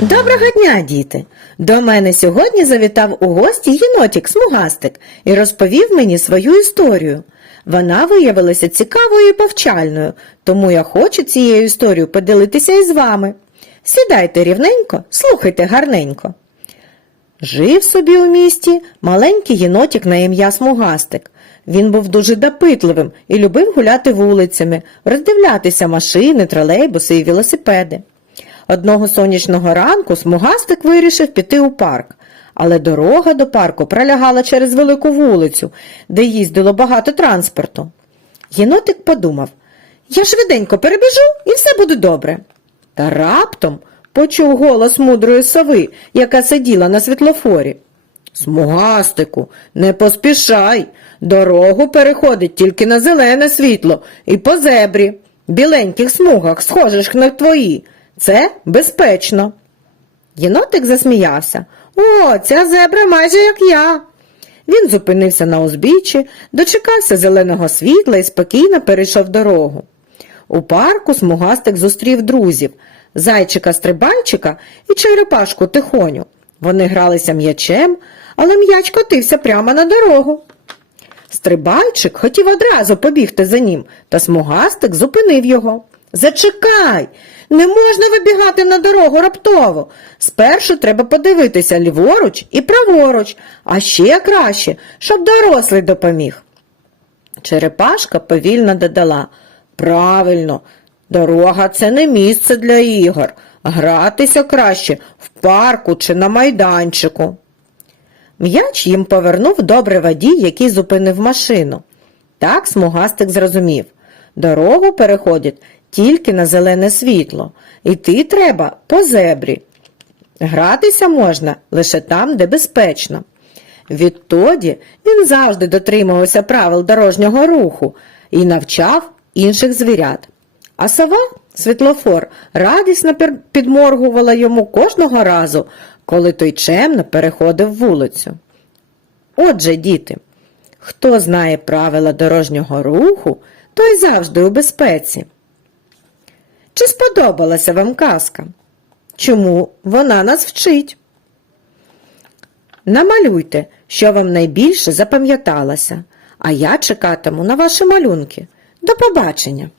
Доброго дня, діти! До мене сьогодні завітав у гості єнотік Смугастик і розповів мені свою історію. Вона виявилася цікавою і повчальною, тому я хочу цією історією поділитися із вами. Сідайте рівненько, слухайте гарненько. Жив собі у місті маленький єнотік на ім'я Смугастик. Він був дуже допитливим і любив гуляти вулицями, роздивлятися машини, тролейбуси і велосипеди. Одного сонячного ранку Смугастик вирішив піти у парк, але дорога до парку пролягала через велику вулицю, де їздило багато транспорту. Єнотик подумав, я швиденько перебіжу і все буде добре. Та раптом почув голос мудрої сови, яка сиділа на світлофорі. Смугастику, не поспішай. Дорогу переходить тільки на зелене світло і по зебрі, біленьких смугах, схожих на твої. Це безпечно. Єнотик засміявся. О, ця зебра майже як я. Він зупинився на узбіччі, дочекався зеленого світла і спокійно перейшов дорогу. У парку смугастик зустрів друзів зайчика стрибайчика і черепашку тихоню. Вони гралися м'ячем, але м'яч котився прямо на дорогу. Стрибайчик хотів одразу побігти за ним, та смугастик зупинив його. Зачекай, не можна вибігати на дорогу раптово. Спершу треба подивитися ліворуч і праворуч, а ще краще, щоб дорослий допоміг. Черепашка повільно додала. Правильно, дорога це не місце для ігор. Гратися краще в парку чи на майданчику. М'яч їм повернув добре водій, який зупинив машину. Так смугастик зрозумів. Дорогу переходять тільки на зелене світло. Іти треба по зебрі. Гратися можна лише там, де безпечно. Відтоді він завжди дотримувався правил дорожнього руху і навчав інших звірят. А сова, світлофор, радісно підморгувала йому кожного разу, коли той чемно переходив вулицю. Отже, діти, хто знає правила дорожнього руху, той завжди у безпеці. Чи сподобалася вам казка? Чому вона нас вчить? Намалюйте, що вам найбільше запам'яталося, а я чекатиму на ваші малюнки. До побачення!